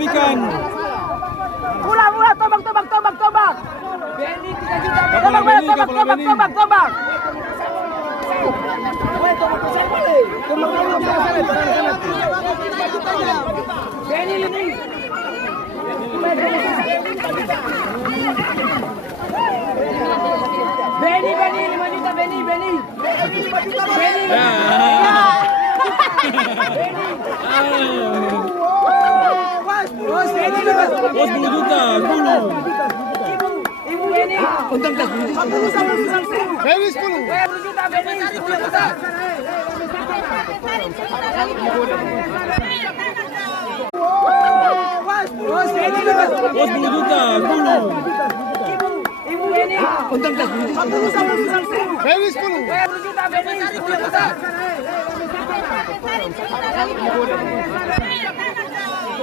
ikan. Murah, tombak. Beni 3 juta. Tombak. Beni ini. Beni 5 juta Beni. Bos 10 juta, 10. Ibu Beni. Untung tak 10 juta. Beni 10 juta Beni. 10 juta. Bos 10 juta, 10. Ibu Beni. Untung tak 10 juta. Beni 10 juta Beni. 10 juta.